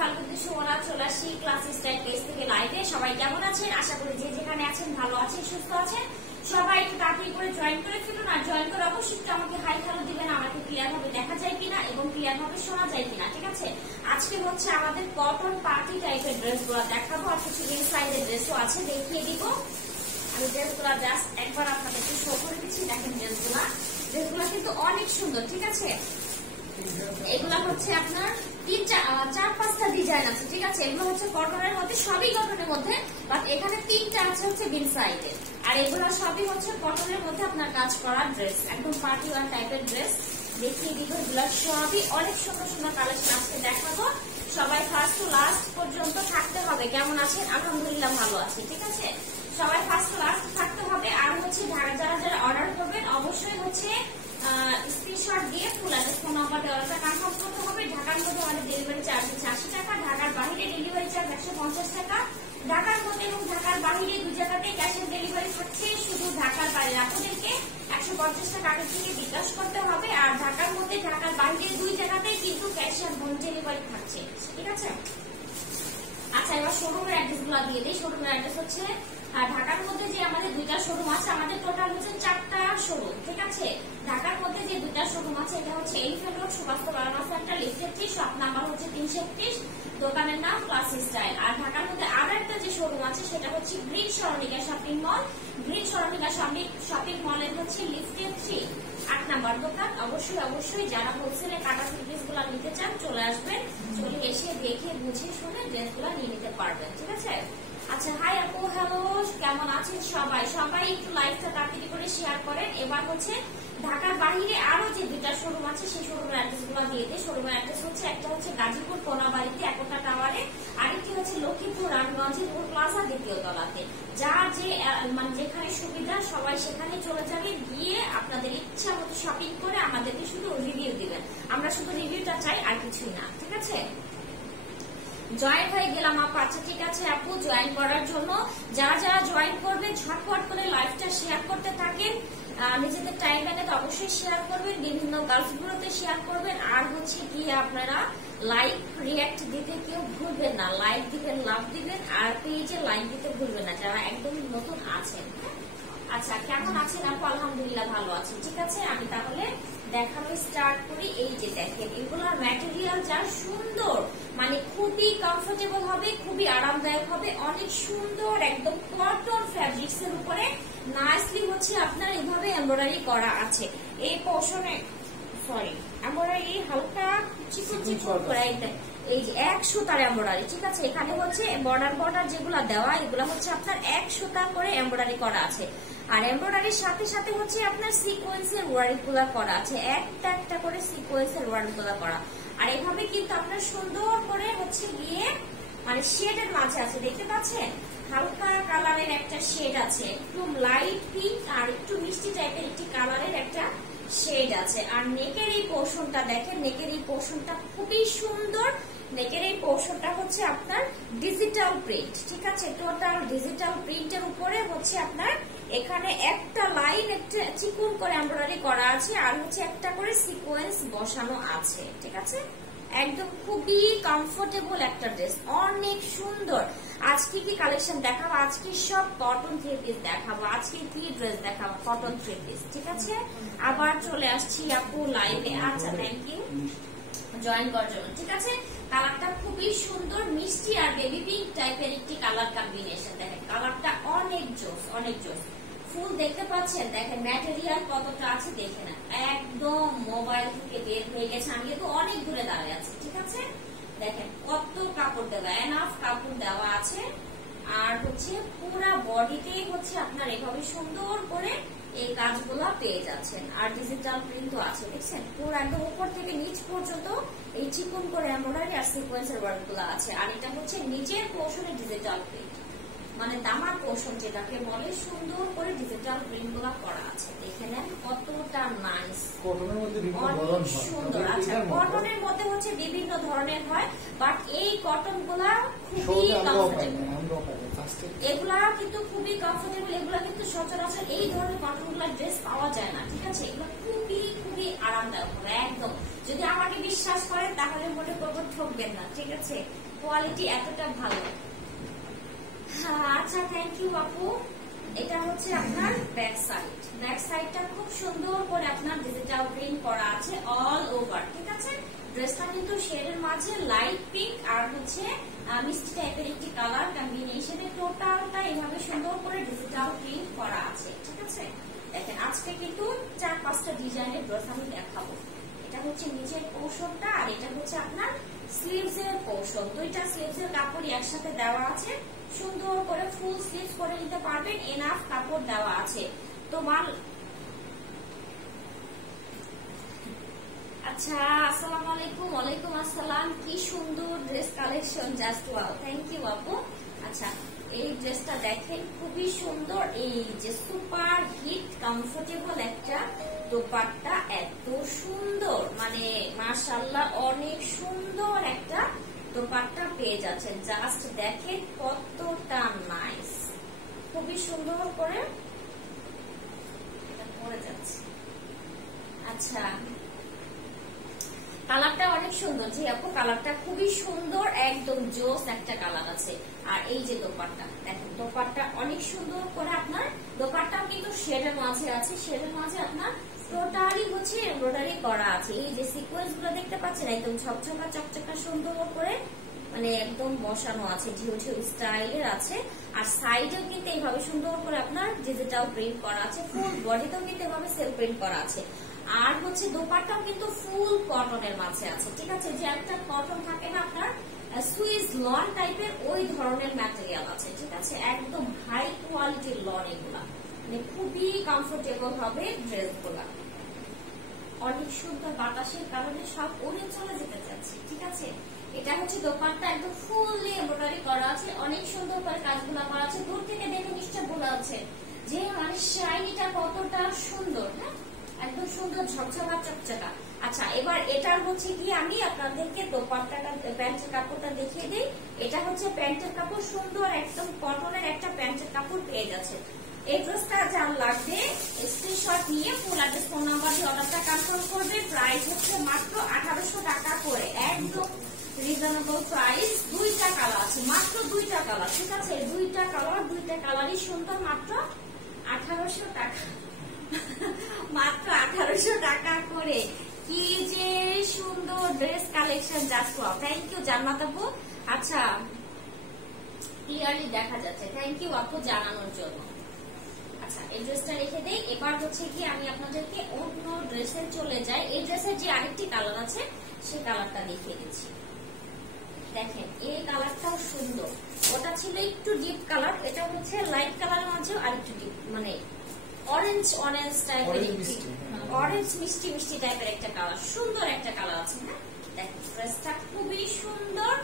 ফাল্গুনি সুমনা চলে আসি class style page থেকে লাইভে। সবাই কেমন আছেন? আশা করি যে যেখানে আছেন ভালো আছেন, সুস্থ আছেন। সবাই একটু তাড়াতাড়ি করে জয়েন করে ফেলুন, আর জয়েন করে অবশ্যই একটু আমাকে হাই হ্যালো দিবেন, আমাকে ক্লিয়ার ভাবে দেখা যায় কিনা এবং ক্লিয়ার ভাবে শোনা যায় কিনা। ঠিক আছে, আজকে হচ্ছে আমাদের কটন পার্টি টাইপের ড্রেস গুলো দেখাবো, আর কিছু ইনসাইডের ড্রেসও আছে, দেখিয়ে দিব। আমি ড্রেসগুলো জাস্ট একবার আপনাদেরকে শো করে দিচ্ছি। দেখেন ড্রেসগুলো কিন্তু অনেক সুন্দর। ঠিক আছে, এগুলা হচ্ছে আপনার চার পাঁচটা ডিজাইন আছে। ঠিক আছে, এগুলো হচ্ছে কটনের মধ্যে, সবই কটনের মধ্যে, বাট এখানে তিনটা আছে হচ্ছে বিন সাইডে, আর এগুলো সবই হচ্ছে কটনের মধ্যে আপনার কাজ করা ড্রেস, একদম পার্টি ওয়ার টাইপের ড্রেস। দেখিয়ে দিব, এগুলো সবই অনেক সুন্দর সুন্দর কালেকশন আজকে দেখাবো। সবাই ফার্স্ট টু লাস্ট পর্যন্ত থাকতে হবে। কেমন আছেন? আলহামদুলিল্লাহ ভালো আছি। ঠিক আছে, সবাই ফার্স্ট টু লাস্ট থাকতে হবে। আর হচ্ছে যারা যারা অর্ডার করবেন অবশ্যই হচ্ছে স্ক্রিনশট দিয়ে ফুল অ্যাড্রেস ফোন নাম্বার দেওয়াটা কনফার্ম করতে হবে। ঢাকার মধ্যে আমাদের ডেলিভারি চার্জ হচ্ছে 80 টাকা, ঢাকার বাইরে ডেলিভারি চার্জ 150 টাকা। ঢাকার মধ্যে এবং ঢাকার বাইরে দুই জায়গাতেই ক্যাশ অন ডেলিভারি থাকছে। শুধু ঢাকার বাইরে আপনাদেরকে 150 টাকা আগে থেকে বিকাশ করতে হবে, আর ঢাকার মধ্যে ঢাকার বাইরে দুই জায়গাতেই কিন্তু ক্যাশ অন হোম ডেলিভারি থাকছে। ঠিক আছে, আচ্ছা এবার শোরুমের অ্যাড্রেস গুলো দিয়ে দিই। শোরুমের অ্যাড্রেস হচ্ছে ঢাকার মধ্যে যে আমাদের দুইটা শোরুম আছে, আমাদের টোটাল হচ্ছে 4টা শোরুম। ঠিক আছে, ঢাকার মধ্যে যে দুইটা শোরুম আছে এটা হচ্ছে elephant Road Subhash Bangla center lifted 3, shop number হচ্ছে 331, দোকানের নাম ক্লাস স্টাইল। আর ঢাকার মধ্যে আরো একটা যে শোরুম আছে সেটা হচ্ছে green Saranika shopping mall. Green Saranika shopping মলের হচ্ছে লিফটেড 3, 8 নাম্বার দোকান। অবশ্যই যারা হোলসেলে কাটা ড্রেস গুলা নিতে চান চলে আসবেন, চলে এসে দেখে বুঝে শুনে ড্রেস গুলা নিয়ে নিতে পারবেন। ঠিক আছে, আচ্ছা হাই আপু, হ্যালো, কেমন আছেন সবাই একটু লাইভটা তাড়াতাড়ি করে শেয়ার করেন। এবার হচ্ছে ঢাকার বাইরে আরো যে দুইটা শোরুম আছে সেই শোরুমের অ্যাড্রেস গুলো দিয়ে দিই। শোরুমের অ্যাড্রেস হচ্ছে একটা হচ্ছে গাজীপুর কোনাবাড়িতে একতা টাওয়ারে, আরেকটি হচ্ছে লক্ষ্মীপুর রামগঞ্জের প্লাজা দ্বিতীয় তলাতে। যার যে মানে যেখানে সুবিধা সবাই সেখানে চলে যাবে, গিয়ে আপনাদের ইচ্ছা মতো শপিং করে আমাদেরকে শুধু রিভিউ দিবেন। আমরা শুধু রিভিউটা চাই, আর কিছুই না। ঠিক আছে, জয়েন হয়ে গেলাম আপু। আচ্ছা ঠিক আছে আপু, জয়েন করার জন্য যারা জয়েন করবেন ঝটপট করে লাইভটা শেয়ার করতে থাকেন। নিজেদের টাইম লাইনে তো অবশ্যই শেয়ার করবেন, বিভিন্ন গার্লস গ্রুপে শেয়ার করবেন। আর হচ্ছে কি আপনারা লাইক রিয়াক্ট দিতে কেউ ভুলবেন না, লাইক দিবেন, লাভ দিবেন, আর পেজে লাইক দিতে ভুলবেন না যারা একদম নতুন আছেন। আচ্ছা কেমন আছেন আপু? আলহামদুলিল্লাহ ভালো আছি। ঠিক আছে, আমি তাহলে দেখানো স্টার্ট করি। এই যে দেখেন, এগুলোর ম্যাটেরিয়াল যা সুন্দর, মানে খুবই কমফোর্টেবল হবে, খুবই আরামদায়ক হবে, অনেক সুন্দর, একদম কটন ফ্যাব্রিক্স এর উপরে নাইসলি হচ্ছে আপনার এভাবে এমব্রয়ডারি করা আছে। এই পোর্শনে এমব্রয়ডারি হালকা চিকন করে এই যে 1 সুতার এমব্রয়ডারি। ঠিক আছে, এখানে হচ্ছে বর্ডার যেগুলা দেওয়া, এগুলা হচ্ছে আপনার 1 সুতা করে এমব্রয়ডারি করা আছে, আর এমব্রয়ডারির সাথে সাথে হচ্ছে আপনার সিকোয়েন্সের ওয়ার্ক গুলা করা আছে, একটা করে সিকোয়েন্সের ওয়ার্ক গুলা করা। আর এভাবে কিন্তু আপনার সুন্দর করে হচ্ছে গিয়ে মানে শেডের মাঝে আছে, দেখতে পাচ্ছেন হালকা কালারের একটা শেড আছে, একটু লাইট পিঙ্ক আর একটু মিষ্টি টাইপের একটি কালারের একটা শেড আছে। আর নেকের এই পোর্শনটা দেখেন, নেকের এই পোর্শনটা খুবই সুন্দর। নেকের এই পোর্শনটা হচ্ছে আপনার ডিজিটাল প্রিন্ট। ঠিক আছে, টোটাল ডিজিটাল প্রিন্টের উপরে হচ্ছে আপনার এখানে একটা লাইন একটা চিকন করে এমব্রয়ডারি করা আছে, আর হচ্ছে একটা করে সিকোয়েন্স বসানো আছে। ঠিক আছে, একদম খুবই কমফোর্টেবল একটা ড্রেস, অনেক সুন্দর। আজকে কি কালেকশন দেখাবো? আজকে সব কটন 3 পিস দেখাবো। আজকে কি ড্রেস দেখাবো? Cotton 3 piece. ঠিক আছে, আবার চলে আসছি আপু লাইভে। আচ্ছা থ্যাংক ইউ জয়েন করার জন্য। ঠিক আছে, কালারটা খুবই সুন্দর, মিষ্টি আর বেবি পিঙ্ক টাইপের একটি কালার কম্বিনেশন। দেখেন কালারটা অনেক জোস, অনেক জোস। ফুল দেখতে পাচ্ছেন, দেখেন ম্যাটেরিয়াল কতটা আছে দেখে না, একদম মোবাইল থেকে বের হয়ে গেছে। আমি তো অনেক দূরে দাঁড়িয়ে আছি। ঠিক আছে, দেখেন কত কাপড় দেওয়া, এনাফ কাপড় দেওয়া আছে। আর হচ্ছে পুরা বডিতে হচ্ছে আপনার এভাবে সুন্দর করে এই কাজগুলা পেয়ে যাচ্ছেন, আর ডিজিটাল প্রিন্টও আছে। দেখছেন পুরো একদম উপর থেকে নিচ পর্যন্ত এই চিকন করে এমব্রয়ডারি আর সিকোয়েন্সের ওয়ার্ক গুলা আছে। আর এটা হচ্ছে নিচের পোর্শনে ডিজিটাল প্রিন্ট, মানে দামার পোর্শন যেটাকে বলে, সুন্দর করে ডিজিটাল প্রিন্ট গুলা করা আছে। দেখে নেন কতটা নাইস, অনেক সুন্দর। আচ্ছা কটনের মধ্যে হচ্ছে বিভিন্ন ধরনের হয়, বাট এই কটন গুলা খুবই কমফোর্টেবল, এগুলা কিন্তু খুবই কমফোর্টেবল। এগুলা কিন্তু সচরাচর এই ধরনের কটন গুলা ড্রেস পাওয়া যায় না। ঠিক আছে, এগুলো খুবই আরামদায়ক হবে একদম। যদি আমাকে বিশ্বাস করেন তাহলে মনে করবো ঠকবেন না। ঠিক আছে, কোয়ালিটি এতটা ভালো। আচ্ছা থ্যাংক ইউ আপু। এটা হচ্ছে আপনার ব্যাক সাইড। ব্যাক সাইডটা খুব সুন্দর করে আপনার ডিজিটাল প্রিন্ট করা আছে অল ওভার, ঠিক আছে। ড্রেসটা কিন্তু শেডের মাঝে লাইট পিঙ্ক আর হচ্ছে মিষ্টি টাইপের একটি কালার কম্বিনেশনে টোটালটা এভাবে সুন্দর করে ডিজিটাল প্রিন্ট করা আছে, ঠিক আছে। দেখেন আজকে কিন্তু 4-5টা ডিজাইনের ড্রেস আমি দেখাবো। এটা হচ্ছে নিচের পোর্শনটা আর এটা হচ্ছে আপনার স্লিভস এর পোর্শন। দুইটা স্লিভস এর কাপড় একসাথে দেওয়া আছে, সুন্দর করে ফুল স্লিভস করে নিতে পারবেন, এনাফ কাপড় দেওয়া আছে। তো মাল আচ্ছা আসসালামু আলাইকুম। ওয়ালাইকুম আসসালাম। কি সুন্দর dress collection, just wow, thank you আপু। আচ্ছা এই ড্রেসটা দেখেন খুবই সুন্দর, এই যে সুপার হিট কমফোর্টেবল একটা দোপাট্টা, এত সুন্দর, মানে মাশাআল্লাহ অনেক সুন্দর একটা দোপাট্টা পেয়ে যাচ্ছেন। জাস্ট দেখেন কতটা নাইস, খুবই সুন্দর করে এটা পরে যাচ্ছে। আচ্ছা কালারটা অনেক সুন্দর, জি আপু কালারটা খুবই সুন্দর, একদম জোস একটা কালার আছে। আর এই যে দোপাট্টা দেখেন, দোপাট্টা অনেক সুন্দর করে আপনার, দোপাট্টাও কিন্তু শেডের মাঝে আছে, শেডের মাঝে আপনার টোটালি হচ্ছে এমব্রয়ডারি করা আছে। এই যে সিকোয়েন্স গুলো দেখতে পাচ্ছেন একদম ঝকঝকা চকচকা সুন্দর করে মানে একদম বসানো আছে, ঢিউ ঢিউ স্টাইলের আছে। আর সাইডেও কিন্তু এইভাবে সুন্দর করে আপনার ডিজিটাল প্রিন্ট করা আছে, ফুল বডিতেও কিন্তু এভাবে সেলফ প্রিন্ট করা আছে। আর হচ্ছে দোপাট্টাও কিন্তু ফুল কটনের মাঝে আছে, ঠিক আছে। যে একটা কটন থাকে না আপনার সুইস লন টাইপের, ওই ধরনের ম্যাটেরিয়াল আছে, ঠিক আছে। একদম হাই কোয়ালিটির লন এগুলা, মানে খুবই কমফোর্টেবল হবে ড্রেস গুলা। অনেক সুন্দর, বাতাসের কারণে সব উড়ে চলে যেতে চাচ্ছি, ঠিক আছে। এটা হচ্ছে দোপাট্টা একদম ফুললি এমব্রয়ডারি করা আছে, অনেক সুন্দর করে কাজগুলো করা আছে। দূর থেকে দেখে নিশ্চয় বোঝা যাচ্ছে যে মানে শাইনিটা কতটা সুন্দর, হ্যাঁ একদম সুন্দর ঝকঝকা চকচকা। আচ্ছা এবার এটার হচ্ছে কি আমি আপনাদেরকে দোপাট্টাটা প্যান্টের কাপড়টা দেখিয়ে দিই। এটা হচ্ছে প্যান্টের কাপড়, সুন্দর একদম কটনের একটা প্যান্টের কাপড় পেয়ে যাচ্ছে। এই ড্রেসটা যার লাগবে স্ক্রিনশট নিয়ে ফুল অ্যাড্রেস ফোন নাম্বার দিয়ে অর্ডারটা কনফার্ম করবে। প্রাইস হচ্ছে মাত্র 1800 টাকা করে, একদম রিজনেবল প্রাইস। দুইটা কালার আছে, মাত্র দুইটা কালার, ঠিক আছে। দুইটা কালারই সুন্দর, মাত্র 1800 টাকা মাত্র 1800 টাকা করে। কি যে সুন্দর dress collection, just wow. Thank you Jannat আপু। আচ্ছা ক্লিয়ারলি দেখা যাচ্ছে, থ্যাংক ইউ আপু জানানোর জন্য। আচ্ছা এই ড্রেসটা রেখে দেই। এবার হচ্ছে কি আমি আপনাদেরকে অন্য ড্রেসে চলে যাই। এই ড্রেসের যে আরেকটি কালার আছে সেই কালারটা দেখিয়ে দিচ্ছি। দেখেন এই কালারটাও সুন্দর, ওটা ছিল একটু ডিপ কালার, এটা হচ্ছে লাইট কালারের মাঝেও আরেকটু ডিপ, মানে অরেঞ্জ টাইপের, অরেঞ্জ মিষ্টি টাইপের একটা কালার, সুন্দর একটা কালার আছে। হ্যাঁ দেখেন ড্রেসটা খুবই সুন্দর,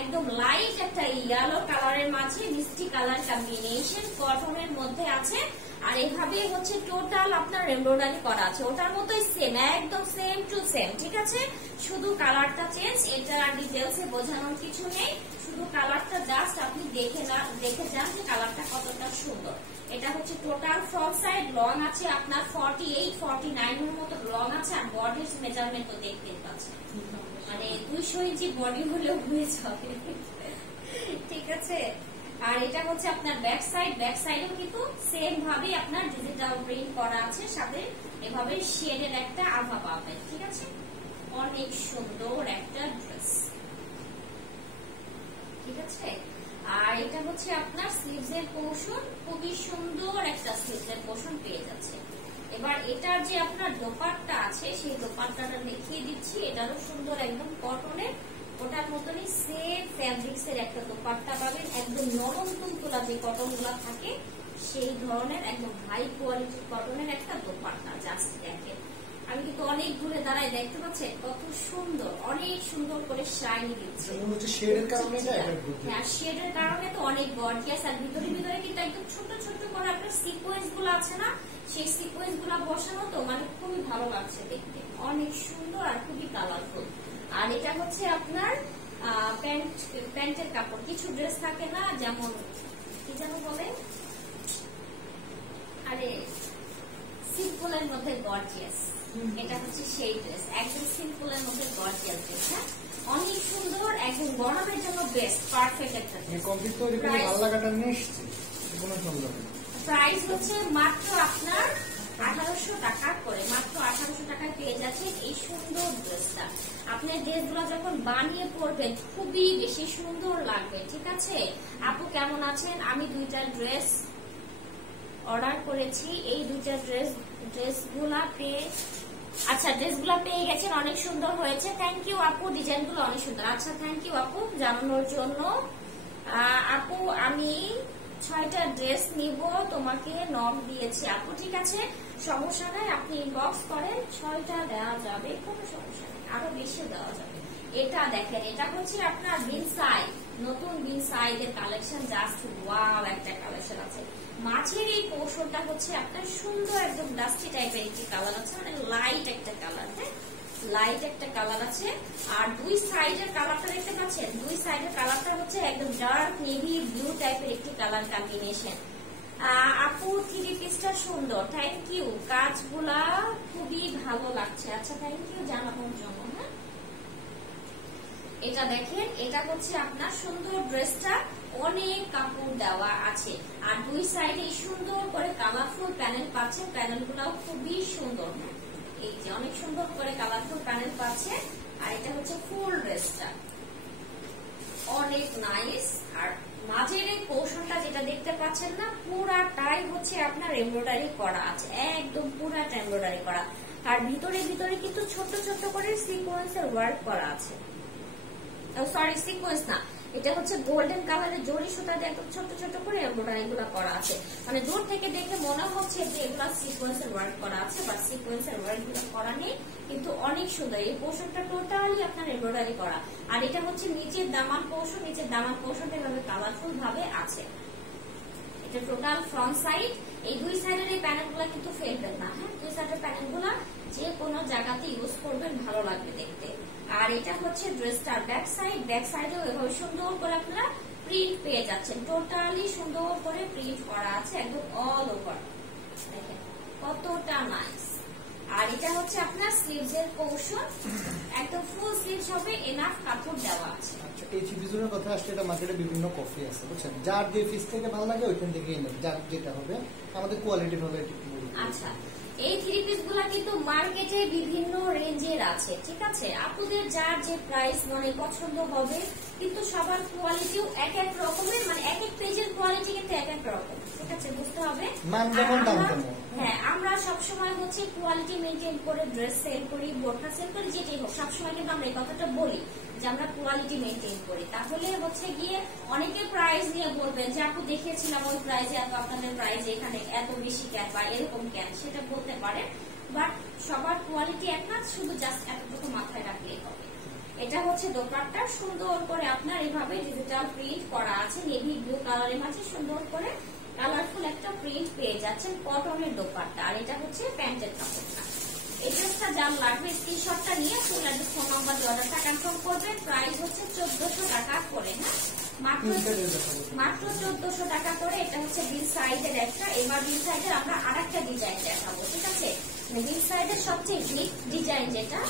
একদম লাইট একটা ইয়েলো কালারের মাঝে মিষ্টি কালার কম্বিনেশন, কটনের মধ্যে আছে। আর এইভাবে হচ্ছে টোটাল আপনার এমব্রয়ডারি করা আছে, ওটার মতোই সেম, একদম সেম টু সেম, ঠিক আছে। শুধু কালারটা চেঞ্জ, এটা ডিটেলসে বোঝানোর কিছু নেই, শুধু কালারটা জাস্ট আপনি দেখে যান যে কালারটা কতটা সুন্দর। এটা হচ্ছে টোটাল ফ্রন্ট সাইড লং আছে আপনার 48-49 এর মতো লং আছে। আর বডির মেজারমেন্ট তো দেখতে পাচ্ছেন, মানে 200 ইঞ্চি বডি হলেও হয়ে যাবে, ঠিক আছে। আর এটা হচ্ছে আপনার ব্যাক সাইডেও কিন্তু সেম ভাবে আপনার ডিজিটাল প্রিন্ট করা আছে, সাথে এভাবে শেডের একটা আভা পাবেন, ঠিক আছে। অনেক সুন্দর একটা ড্রেস, ঠিক আছে। আর এটা হচ্ছে আপনার স্লিভস এর পোর্শন, খুবই সুন্দর একটা স্লিভস এর পোর্শন পেয়ে যাচ্ছে। এবার এটার যে আপনার দোপাট্টা আছে সেই দোপাট্টাটা দেখিয়ে দিচ্ছি। এটারও সুন্দর একদম কটনের, ওটার মতনই সেম ফ্যাব্রিক্স এর একটা দোপাট্টা পাবেন, একদম নরম তুলতুলা যে কটন গুলা থাকে সেই ধরনের একদম হাই কোয়ালিটির কটনের একটা দোপাট্টা। জাস্ট দেখেন, আমি কিন্তু অনেক দূরে দাঁড়ায়, দেখতে পাচ্ছেন কত সুন্দর, অনেক সুন্দর করে শাইনি দিচ্ছে। হ্যাঁ শেডের কারণে তো অনেক গর্জিয়াস। আর ভিতরে কিন্তু একদম ছোট ছোট করে আপনার সিকোয়েন্স গুলো আছে না, সেই সিকোয়েন্স গুলা বসানো, তো মানে খুবই ভালো লাগছে দেখতে, অনেক সুন্দর আর খুবই কালারফুল। আর এটা হচ্ছে আপনার প্যান্টের কাপড়। কিছু ড্রেস থাকে না, যেমন কি যেন বলে, আরে সিম্পলের মধ্যে গর্জিয়াস, এটা হচ্ছে সেই ড্রেস, একদম সিম্পলের মধ্যে গর্জিয়াস ড্রেস। হ্যাঁ, অনেক সুন্দর, একদম গরমের জন্য বেস্ট, পারফেক্ট একটা ড্রেস। প্রাইস হচ্ছে মাত্র আপনার 1800 টাকা করে, মাত্র 1800 টাকায় পেয়ে যাচ্ছেন এই সুন্দর ড্রেসটা। আপনার ড্রেসগুলো যখন বানিয়ে পরবেন খুবই বেশি সুন্দর লাগবে। ঠিক আছে আপু, কেমন আছেন? আমি 2টা ড্রেস অর্ডার করেছি, এই 2টা ড্রেসগুলা পেয়ে, আচ্ছা ড্রেসগুলা পেয়ে গেছেন, অনেক সুন্দর হয়েছে। থ্যাংক ইউ আপু, ডিজাইনগুলো অনেক সুন্দর। আচ্ছা থ্যাংক ইউ আপু জানানোর জন্য। আপু আমি 6টা ড্রেস নিব, তোমাকে নক দিয়েছি আপু। ঠিক আছে, সমস্যা নাই, আপনি ইনবক্স করেন, 6টা দেওয়া যাবে, কোনো সমস্যা নেই, আরো বেশি দেওয়া যাবে। এটা দেখেন, এটা হচ্ছে আপনার বিনসাইড, নতুন বিনসাইডের কালেকশন, জাস্ট ওয়াও একটা কালেকশন আছে। মাঝের এই পোর্শনটা হচ্ছে আপনার সুন্দর একদম ডাস্টি টাইপের একটি কালার আছে, মানে লাইট একটা কালার। হ্যাঁ, লাইট একটা কালার আছে। আর দুই সাইডের কালারটা দেখতে পাচ্ছেন, দুই সাইডের কালারটা হচ্ছে একদম ডার্ক নেভি ব্লু টাইপের একটি কালার কম্বিনেশন। আপু 3 পিসটা সুন্দর, থ্যাংক ইউ, কাজগুলা খুবই ভালো লাগছে। আচ্ছা থ্যাংক ইউ জানানোর জন্য। হ্যাঁ, এটা দেখেন, এটা হচ্ছে আপনার সুন্দর ড্রেসটা, অনেক কাপড় দেওয়া আছে। আর দুই সাইডে সুন্দর করে কালারফুল প্যানেল পাচ্ছে, প্যানেলগুলাও খুবই সুন্দর। এই যে অনেক সুন্দর করে কালারফুল প্যানেল পাচ্ছে। আর এটা হচ্ছে ফুল ড্রেসটা, অনেক নাইস। আর মাঝের এই পোর্শনটা যেটা দেখতে পাচ্ছেন না, পুরাটাই হচ্ছে আপনার এমব্রয়ডারি করা আছে, একদম পুরাটা এমব্রয়ডারি করা। আর ভিতরে ভিতরে কিন্তু ছোট ছোট করে সিকোয়েন্সের ওয়ার্ক করা আছে। সরি, সিকোয়েন্স না, এটা হচ্ছে গোল্ডেন কালারের জরি সুতা দিয়ে একদম ছোট ছোট করে এমব্রয়ডারি গুলা করা আছে। মানে দূর থেকে দেখে মনে হচ্ছে যে এগুলা সিকোয়েন্সের ওয়ার্ক করা আছে, বা সিকোয়েন্সের ওয়ার্ক গুলো করা নেই, কিন্তু অনেক সুন্দর। এই পোর্শনটা টোটালি আপনার এমব্রয়ডারি করা। আর এটা হচ্ছে নিচের দামান পোর্শন, নিচের দামান পোর্শনটা এভাবে কালারফুল ভাবে আছে। এটা টোটাল ফ্রন্ট সাইড। এই দুই সাইডের এই প্যানেল গুলা কিন্তু ফেলবেন না। হ্যাঁ, দুই সাইডের প্যানেল গুলা যে কোনো জায়গাতে ইউজ করবেন, ভালো লাগবে দেখতে। আর এটা হচ্ছে ড্রেসটার ব্যাক সাইড, ব্যাক সাইডেও এভাবে সুন্দর করে আপনারা প্রিন্ট পেয়ে যাচ্ছেন, টোটালি সুন্দর করে প্রিন্ট করা আছে একদম অল ওভার। দেখেন কতটা নাইস। আর এটা হচ্ছে আপনার স্লিভস এর পোর্শন, একদম ফুল স্লিভস হবে, এনাফ কাপড় দেওয়া আছে। আচ্ছা, এই চিপিজুরের কথা আসলে এটা মার্কেটে বিভিন্ন কপি আছে, বুঝছেন, যার যে পিস থেকে ভালো লাগে ওইখান থেকে নেন, যার যেটা হবে, আমাদের কোয়ালিটি হবে। আচ্ছা, এই 3 পিস গুলা কিন্তু মার্কেটে বিভিন্ন রেঞ্জের আছে। ঠিক আছে, আপুদের যার যে প্রাইস মনে পছন্দ হবে, কিন্তু সবার কোয়ালিটিও এক এক রকমের, মানে এক এক পেজের কোয়ালিটি কিন্তু এক এক রকম। ঠিক আছে, বুঝতে হবে। হ্যাঁ, আমরা সবসময় হচ্ছে কোয়ালিটি মেনটেন করে ড্রেস সেল করি, বোরখা সেল করি, যেটাই হোক সবসময় কিন্তু আমরা এই কথাটা বলি যে আমরা কোয়ালিটি মেনটেন করি। তাহলে হচ্ছে গিয়ে অনেকে প্রাইস নিয়ে বলবেন যে আপু দেখিয়েছিলাম ওই প্রাইসে এত, আপনাদের প্রাইসে এখানে এত বেশি কেন বা এরকম কেন, সেটা বলতে পারে। বাট সবার কোয়ালিটি এক না, শুধু জাস্ট এতটুকু মাথায় রাখলেই হবে। এটা হচ্ছে দোপাট্টা, সুন্দর করে আপনার এভাবে ডিজিটাল প্রিন্ট করা আছে, নেভি ব্লু কালারের মাঝে সুন্দর করে কালারফুল একটা প্রিন্ট পেয়ে যাচ্ছেন, কটনের দোপাট্টা। আর এটা হচ্ছে প্যান্টের কাপড়টা। এই ড্রেসটা যার লাগবে স্ক্রিনশটটা নিয়ে ফুল অ্যাড্রেস ফোন নাম্বার দিয়ে অর্ডারটা কনফার্ম করবেন। প্রাইস হচ্ছে 1400 টাকা করে। হ্যাঁ, মাত্র 1400 টাকা করে। এটা হচ্ছে বিল সাইডের একটা। এবার বিল সাইডের আমরা আরেকটা ডিজাইন দেখাবো। ঠিক আছে, বিল সাইডের সবচেয়ে হিট ডিজাইন যেটা,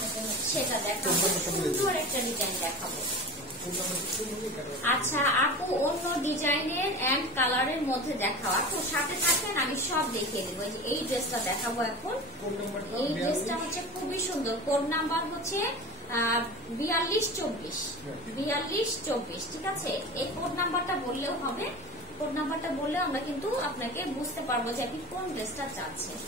সেটা দেখাবো, সুন্দর একটা ডিজাইন দেখাবো। আচ্ছা আপু, অন্য ডিজাইনের এন্ড কালারের মধ্যে দেখাও। আপু সাথে থাকেন, আমি সব দেখিয়ে দেবো। এই ড্রেসটা দেখাবো এখন। এই ড্রেসটা হচ্ছে খুবই সুন্দর। কোড নাম্বার হচ্ছে 4224। ঠিক আছে, এই কোড নাম্বারটা বললেও হবে। কোড নাম্বারটা বললে আমরা কিন্তু আপনাকে বুঝতে পারবো যে আপনি কোন ড্রেসটা চাচ্ছেন।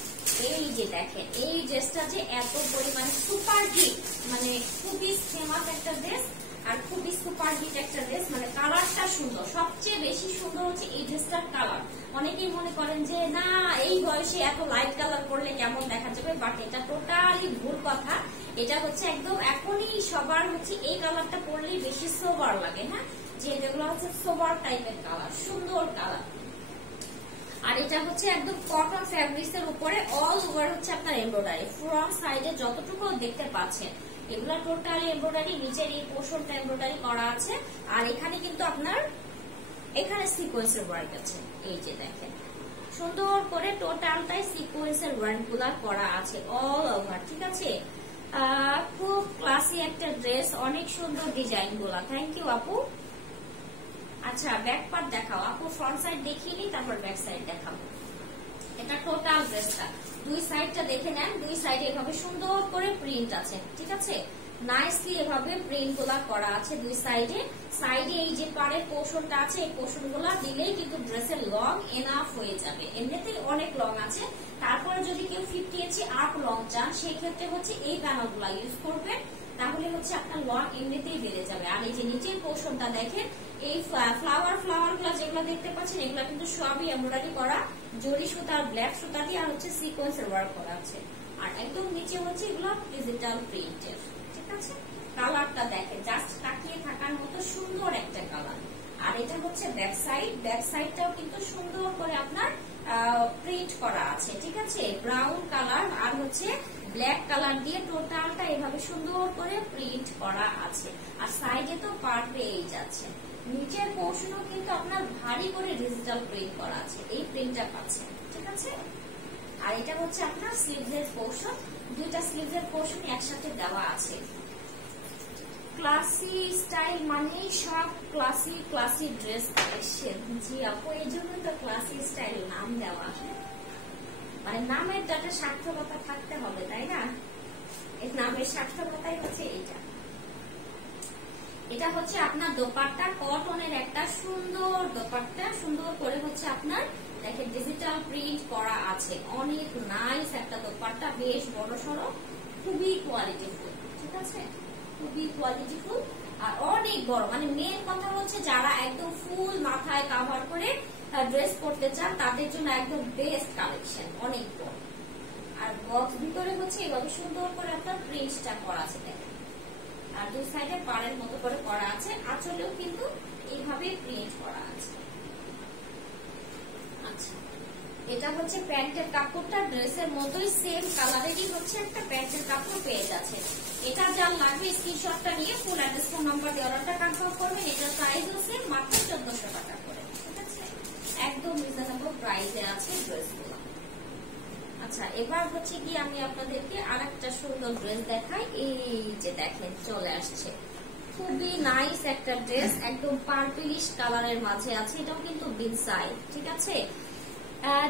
এই যে দেখেন, এই ড্রেসটা যে এত পরিমাণে সুপার হিট, মানে খুবই ফেমাস একটা ড্রেস, আর খুবই সুপার হিট একটা ড্রেস। মানে কালারটা সুন্দর, সবচেয়ে বেশি সুন্দর হচ্ছে এই ড্রেসটার কালার। অনেকেই মনে করেন যে না এই বয়সে এত লাইট কালার করলে কেমন দেখা যাবে, বাট এটা টোটালি ভুল কথা। এটা হচ্ছে একদম এখনই সবার হচ্ছে এই কালারটা পরলেই বেশি সোবার লাগে। হ্যাঁ, যে যেগুলো হচ্ছে সোবার টাইপের কালার, সুন্দর কালার। আর এটা হচ্ছে একদম কটন ফ্যাব্রিক্স এর উপরে অল ওভার হচ্ছে আপনার এমব্রয়ডারি। ফ্রন্ট সাইডে যতটুকু দেখতে পাচ্ছেন এগুলা টোটালি এমব্রয়ডারি, নিচের এই পোর্শনটা এমব্রয়ডারি করা আছে। আর এখানে কিন্তু আপনার এখানে সিকোয়েন্সের ওয়ার্ক আছে। এই যে দেখেন সুন্দর করে টোটালটাই সিকোয়েন্সের ওয়ার্ক গুলা করা আছে অল ওভার, ঠিক আছে। খুব ক্লাসি একটা ড্রেস, অনেক সুন্দর ডিজাইন গুলা। থ্যাংক ইউ আপু। আচ্ছা ব্যাক পার্ট দেখাও আপু, ফ্রন্ট সাইড দেখিয়ে নি, তারপর ব্যাক সাইড দেখাবো। এটা টোটাল ড্রেসটা, দুই সাইডটা দেখে নেন, দুই সাইডে এভাবে সুন্দর করে প্রিন্ট আছে, ঠিক আছে। নাইসলি এভাবে প্রিন্ট গুলা করা আছে দুই সাইডে। সাইডে এই যে পাড়ের পোর্শনটা আছে, এই পোর্শন গুলা দিলেই কিন্তু ড্রেসের লং এনাফ হয়ে যাবে, এমনিতেই অনেক লং আছে। তারপরে যদি কেউ 50 ইঞ্চি আপ লং চান, সেই ক্ষেত্রে হচ্ছে এই প্যানেল গুলা ইউজ করবেন, তাহলে হচ্ছে আপনার লং এমনিতেই বেড়ে যাবে। আর এই যে নিচের পোর্শনটা দেখেন, এই ফ্লাওয়ার গুলা যেগুলো দেখতে পাচ্ছেন, এগুলা কিন্তু সবই এমব্রয়ডারি করা, জরি সুতা আর ব্ল্যাক সুতা দিয়ে, আর হচ্ছে সিকোয়েন্সের ওয়ার্ক করা আছে। আর একদম নিচে হচ্ছে এগুলো ডিজিটাল প্রিন্টের, ঠিক আছে। কালারটা দেখেন, জাস্ট তাকিয়ে থাকার মতো সুন্দর একটা কালার। আর এটা হচ্ছে ব্যাক সাইড, ব্যাক সাইডটাও কিন্তু সুন্দর করে আপনার প্রিন্ট করা আছে, ঠিক আছে। ব্রাউন কালার আর হচ্ছে ব্ল্যাক কালার দিয়ে টোটালটা এভাবে সুন্দর করে প্রিন্ট করা আছে। আর সাইডে তো পার্ট পেয়েই যাচ্ছে। নিচের পোর্শনও কিন্তু আপনার ভারী করে ডিজিটাল প্রিন্ট করা আছে, এই প্রিন্টটা পাচ্ছেন, ঠিক আছে। আর এটা হচ্ছে আপনার স্লিভসের পোর্শন, দুইটা স্লিভসের পোর্শন একসাথে দেওয়া আছে। ক্লাসি স্টাইল মানেই সব ক্লাসি ক্লাসি ড্রেস কালেকশন। জি আপু, এই জন্য তো ক্লাসি স্টাইল নাম দেওয়া, মানে নামের একটা সার্থকতা থাকতে হবে, তাই না। এই নামের সার্থকতাই হচ্ছে এইটা। এটা হচ্ছে আপনার দোপাট্টা, কটনের একটা সুন্দর দোপাট্টা, সুন্দর করে হচ্ছে আপনার দেখেন ডিজিটাল প্রিন্ট করা আছে, অনেক নাইস একটা দোপাট্টা, বেশ বড় সড়ো, খুবই কোয়ালিটিফুল, ঠিক আছে, খুবই কোয়ালিটিফুল। আর অনেক বড়, মানে মেন কথা হচ্ছে যারা একদম ফুল মাথায় কাভার করে ড্রেস পরতে চান, তাদের জন্য একদম বেস্ট কালেকশন, অনেক বড়। আর বক্স ভিতরে হচ্ছে এভাবে সুন্দর করে আপনার প্রিন্টটা করা আছে দেখেন, আর দুই সাইডে পাড়ের মতো করে করা আছে, আঁচলেও কিন্তু এইভাবে প্রিন্ট করা আছে। আচ্ছা, এটা হচ্ছে প্যান্টের কাপড়টা, ড্রেসের মতোই সেম কালারেরই হচ্ছে একটা প্যান্টের কাপড় পেয়ে যাচ্ছে। এটা যার লাগবে স্ক্রিনশটটা নিয়ে ফুল অ্যাড্রেস ফোন নাম্বার দিয়ে অর্ডারটা কনফার্ম করবেন। এটার প্রাইস হচ্ছে মাত্র 1400 টাকা করে, ঠিক আছে, একদম রিজনেবল প্রাইসে আছে ড্রেসগুলো। আচ্ছা, এবার হচ্ছে কি আমি আপনাদেরকে আরেকটা সুন্দর ড্রেস দেখাই। এই যে দেখেন চলে আসছে, খুবই নাইস একটা ড্রেস, একদম পার্পলিশ কালারের মাঝে আছে, এটাও কিন্তু বিগ সাইজ, ঠিক আছে।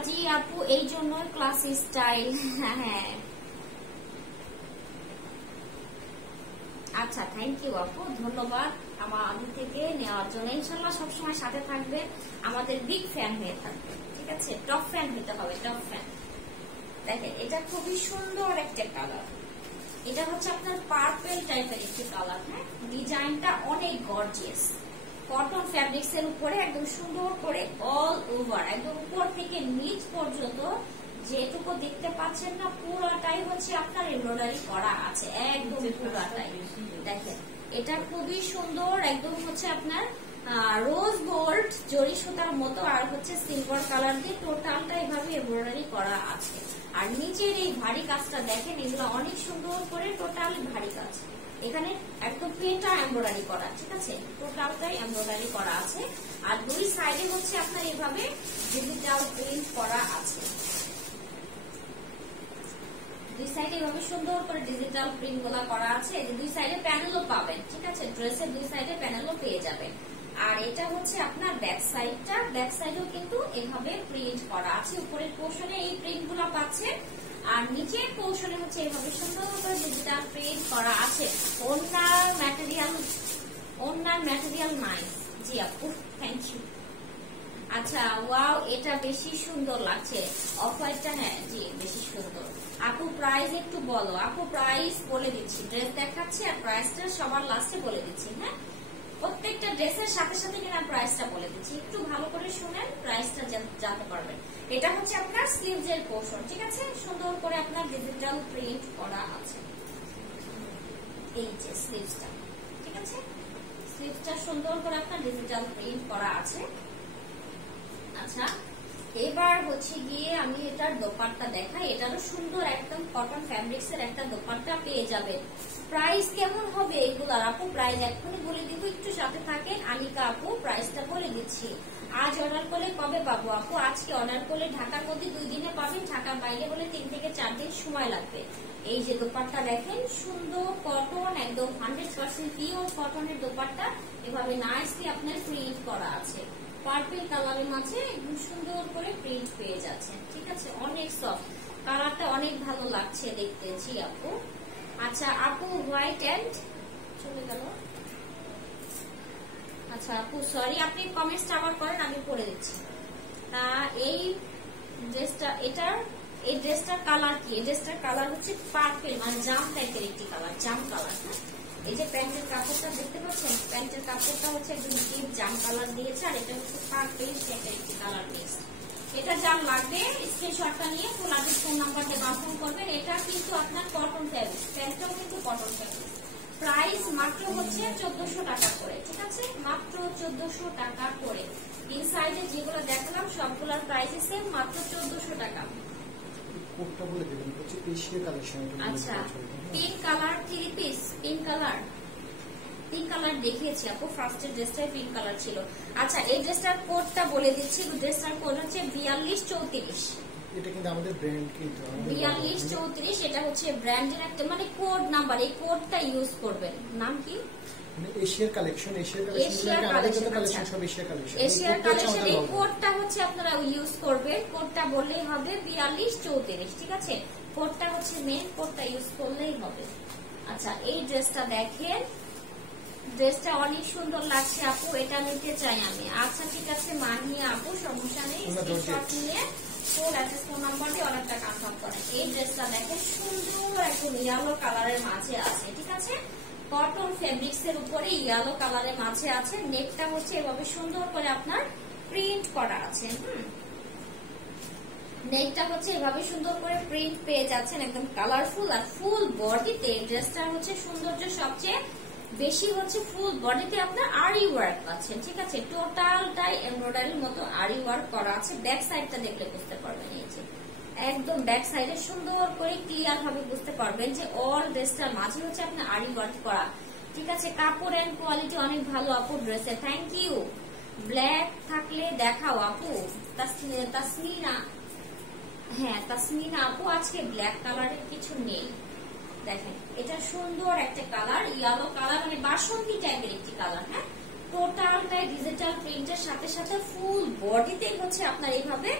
জি আপু, এই জন্য ক্লাসি স্টাইল। হ্যাঁ, আচ্ছা থ্যাংক ইউ আপু, ধন্যবাদ আমাদের থেকে নেওয়ার জন্য। ইনশাল্লাহ সবসময় সাথে থাকবে, আমাদের বিগ ফ্যান হয়ে থাকবে, ঠিক আছে, টপ ফ্যান হতে হবে, টপ ফ্যান। দেখেন এটা খুবই সুন্দর একটা কালার, এটা হচ্ছে আপনার পার্পল টাইপের একটি কালার। হ্যাঁ, ডিজাইনটা অনেক গর্জিয়াস, কটন ফ্যাব্রিক্স এর উপরে একদম সুন্দর করে অল ওভার, একদম উপর থেকে নিচ পর্যন্ত যেটুকু দেখতে পাচ্ছেন না, পুরোটাই হচ্ছে আপনার এমব্রয়ডারি করা আছে, একদম পুরোটাই। দেখেন এটা খুবই সুন্দর, একদম হচ্ছে আপনার রোজ গোল্ড জরি সুতার মতো, আর হচ্ছে সিলভার কালার দিয়ে টোটালটা এভাবে এমব্রয়ডারি করা আছে। আর নিচের এই ভারী কাজটা দেখেন, এগুলো অনেক সুন্দর করে টোটাল ভারী কাজ, এখানে একদম প্রিন্টটা এমব্রয়ডারি করা, ঠিক আছে, টোটালটাই এমব্রয়ডারি করা আছে। আর দুই সাইডে হচ্ছে আপনার এভাবে ডিজিটাল প্রিন্ট করা আছে, দুই সাইডে এভাবে সুন্দর করে ডিজিটাল প্রিন্ট গুলা করা আছে। দুই সাইডে প্যানেলও পাবেন, ঠিক আছে, ড্রেসের দুই সাইডে প্যানেলও পেয়ে যাবেন। আর এটা হচ্ছে আপনার ব্যাক সাইডটা, ব্যাক সাইডেও কিন্তু এভাবে প্রিন্ট করা আছে, উপরের পোর্শনে এই প্রিন্ট গুলা পাচ্ছে, আর নিচের পোর্শনে হচ্ছে এভাবে সুন্দর করে ডিজিটাল প্রিন্ট করা আছে। ওনার ম্যাটেরিয়াল নাইস। জি আপু, থ্যাংক ইউ। আচ্ছা, ওয়াও, এটা বেশি সুন্দর লাগছে, অফ হোয়াইটটা, হ্যাঁ জি বেশি সুন্দর। আপু প্রাইস একটু বলো। আপু প্রাইস বলে দিচ্ছি, ড্রেস দেখাচ্ছি আর প্রাইসটা সবার লাস্টে বলে দিচ্ছি। হ্যাঁ, প্রত্যেকটা ড্রেসের সাথে সাথে কিনা প্রাইসটা বলে দিচ্ছি, একটু ভালো করে শুনেন, প্রাইসটা জানতে পারবেন। এটা হচ্ছে আপনার স্লিভস এর পোর্শন, ঠিক আছে, সুন্দর করে আপনার ডিজিটাল প্রিন্ট করা আছে, এই যে স্লিভসটা, ঠিক আছে, স্লিভসটা সুন্দর করে আপনার ডিজিটাল প্রিন্ট করা আছে। আচ্ছা, এবার হচ্ছে গিয়ে আমি এটার দোপাট্টা দেখাই, এটারও সুন্দর একদম কটন ফ্যাব্রিক্স এর একটা দোপাট্টা পেয়ে যাবেন। প্রাইস কেমন হবে এগুলার? আপু প্রাইস এখনই বলে দিব, একটু সাথে থাকেন। আনিকা আপু প্রাইসটা বলে দিচ্ছি। আজ অর্ডার করলে কবে পাবো আপু? আজকে অর্ডার করলে ঢাকার মধ্যে 2 দিনে পাবেন, ঢাকার বাইরে হলে 3 থেকে 4 দিন সময় লাগবে। এই যে দোপাট্টা দেখেন, সুন্দর কটন, একদম 100% পিওর কটনের দোপাট্টা, এভাবে নাইসলি আপনার প্রিন্ট করা আছে। পার্পল কালারের মাঝে একদম সুন্দর করে প্রিন্ট পেয়ে যাচ্ছেন, ঠিক আছে? অনেক সফট, কালারটা অনেক ভালো লাগছে দেখতে। জি আপু। আচ্ছা আপু, হোয়াইট এন্ড চলে গেল। আচ্ছা আপু সরি, আপনি কমেন্টস আবার করেন, আমি পড়ে দিচ্ছি। এই ড্রেসটা, এই ড্রেসটার কালার কি? এই ড্রেসটার কালার হচ্ছে পার্পল, মানে জাম টাইপের একটি কালার, জাম কালার। এই যে প্যান্টের কাপড়টা দেখতে পাচ্ছেন, প্যান্টের কাপড়টা হচ্ছে একদম ডিপ জাম কালার দিয়েছে, আর এটা হচ্ছে পার্পল টাইপের একটি কালার দিয়েছে। এটা যার লাগবে স্ক্রিনশটটা নিয়ে ফুল অ্যাড্রেস, ফোন নাম্বার দিয়ে কনফার্ম করবেন। এটা কিন্তু আপনার কটন ফ্যাব্রিক, প্যান্টটাও কিন্তু কটন ফ্যাব্রিক। প্রাইস মাত্র হচ্ছে 1400 টাকা করে, ঠিক আছে? মাত্র 1400 টাকা করে। ইনসাইডে যেগুলো দেখালাম সবগুলোর প্রাইস সেম, মাত্র 1400 টাকা। কোডটা বলে দিবেন, হচ্ছে এশিয়া কালেকশন। আচ্ছা, pink colour 3 piece, pink colour, pink colour দেখিয়েছি আপু, ফার্স্টের ড্রেসটাই পিঙ্ক কালার ছিল। আচ্ছা এই ড্রেসটার কোডটা বলে দিচ্ছি, ড্রেসটার কোড হচ্ছে 4234। এটা কিন্তু আমাদের ব্র্যান্ড, কিন্তু 4234, এটা হচ্ছে ব্র্যান্ডের একটা মানে কোড নাম্বার, এই কোডটা ইউজ করবেন। নাম কি? এশিয়ার কালেকশন, এশিয়ার কালেকশন সব এশিয়া কালেকশন। এশিয়ার কালেকশন, এই কোডটা হচ্ছে আপনারা ইউজ করবেন। কোডটা বললেই হবে 4234, ঠিক আছে? কোডটা হচ্ছে মেন, কোডটা ইউজ করলেই হবে। আচ্ছা এই ড্রেসটা দেখেন, ড্রেসটা অনেক সুন্দর লাগছে আপু, এটা নিতে চাই আমি। আচ্ছা ঠিক আছে, মানিয়ে আপু, সমস্যা নেই, স্ক্রিনশট নিয়ে ফুল অ্যাড্রেস, ফোন নাম্বার দিয়ে অর্ডারটা কনফার্ম করেন। এই ড্রেসটা দেখেন, সুন্দর একদম ইয়েলো কালারের মাঝে আছে, ঠিক আছে? কটন ফেব্রিক্স এর উপরে ইয়েলো কালারের মাঝে আছে। নেকটা হচ্ছে এভাবে সুন্দর করে আপনার প্রিন্ট করা আছে। নেকটা হচ্ছে এভাবে সুন্দর করে প্রিন্ট পেয়ে যাচ্ছেন, একদম কালারফুল। আর ফুল বডিতে ড্রেসটা হচ্ছে সৌন্দর্য সবচেয়ে বেশি হচ্ছে ফুল বডিতে আপনার আরি ওয়ার্ক পাচ্ছেন, ঠিক আছে? টোটালটাই এমব্রয়ডারির মতো আরি ওয়ার্ক করা আছে। ব্যাক সাইডটা দেখলে বুঝতে পারবেন, এই যে একদম ব্যাক সাইডে সুন্দর করে ক্লিয়ার ভাবে বুঝতে পারবেন যে অল ড্রেসটার মাঝে হচ্ছে আপনার আরি ওয়ার্ক করা, ঠিক আছে? কাপড় এন্ড কোয়ালিটি অনেক ভালো আপু ড্রেসে, থ্যাংক ইউ। ব্ল্যাক থাকলে দেখাও আপু। তাসমিনা, হ্যাঁ তাসমিনা আপু, আজকে ব্ল্যাক কালারের কিছু নেই। দেখেন এটা সুন্দর একটা কালার, ইয়েলো কালার, মানে বাসন্তী টাইপের একটি কালার। হ্যাঁ, টোটালটাই ডিজিটাল প্রিন্টের সাথে সাথে ফুল বডিতে হচ্ছে আপনার এইভাবে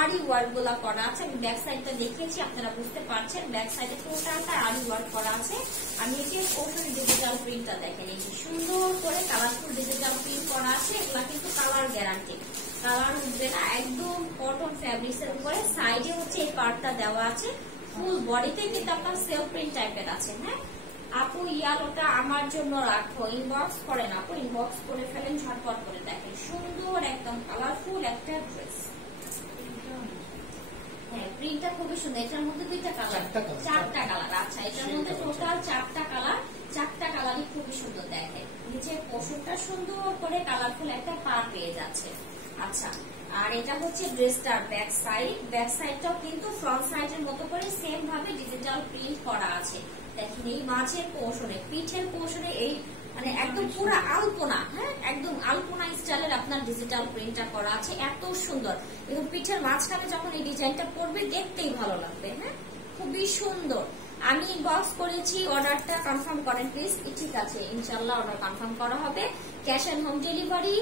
আরি ওয়ার্ক গুলা করা আছে। আমি ব্যাক সাইডটা দেখিয়েছি, আপনারা বুঝতে পারছেন। ব্যাক সাইডে টোটালটা আরি ওয়ার্ক করা আছে। আমি এটি ওখানে ডিজিটাল প্রিন্টটা দেখেন, এই যে সুন্দর করে কালারফুল ডিজিটাল প্রিন্ট করা আছে। এগুলা কিন্তু কালার গ্যারান্টি, কালার উঠবে না, একদম কটন ফ্যাব্রিক্স এর উপরে। সাইডে হচ্ছে এই পার্টটা দেওয়া আছে, ফুল বডিতে কিন্তু আপনার সেলফ প্রিন্ট টাইপের আছে। হ্যাঁ আপু, ইয়ালোটা আমার জন্য রাখো, ইনবক্স করেন আপু, ইনবক্স করে ফেলেন ঝটপট করে। দেখেন সুন্দর একদম কালারফুল একটা ড্রেস। হ্যাঁ প্রিন্টটা খুবই সুন্দর, এটার মধ্যে দুইটা কালার, 4টা কালার। আচ্ছা এটার মধ্যে টোটাল 4টা কালার, 4টা কালারই খুবই সুন্দর। দেখেন নিচের পোশনটা সুন্দর করে কালারফুল একটা পার পেয়ে যাচ্ছে। আচ্ছা আর এটা হচ্ছে ড্রেসটার ব্যাক সাইড, ব্যাক সাইডটাও কিন্তু ফ্রন্ট সাইডের মতো করে সেম ভাবে ডিজিটাল প্রিন্ট করা আছে। দেখেন এই মাঝের পোর্শনে, পিঠের পোর্শনে এই মানে একদম পুরো আলপনা, হ্যাঁ একদম আলপনা স্টাইলের আপনার ডিজিটাল প্রিন্টটা করা আছে, এত সুন্দর। এবং পিঠের মাঝখানে যখন এই ডিজাইনটা পড়বে দেখতেই ভালো লাগবে। হ্যাঁ খুবই সুন্দর। আমি ইনবক্স করেছি, অর্ডারটা কনফার্ম করেন প্লিজ। ঠিক আছে, ইনশাল্লাহ অর্ডার কনফার্ম করা হবে। ক্যাশ অ্যান্ড হোম ডেলিভারি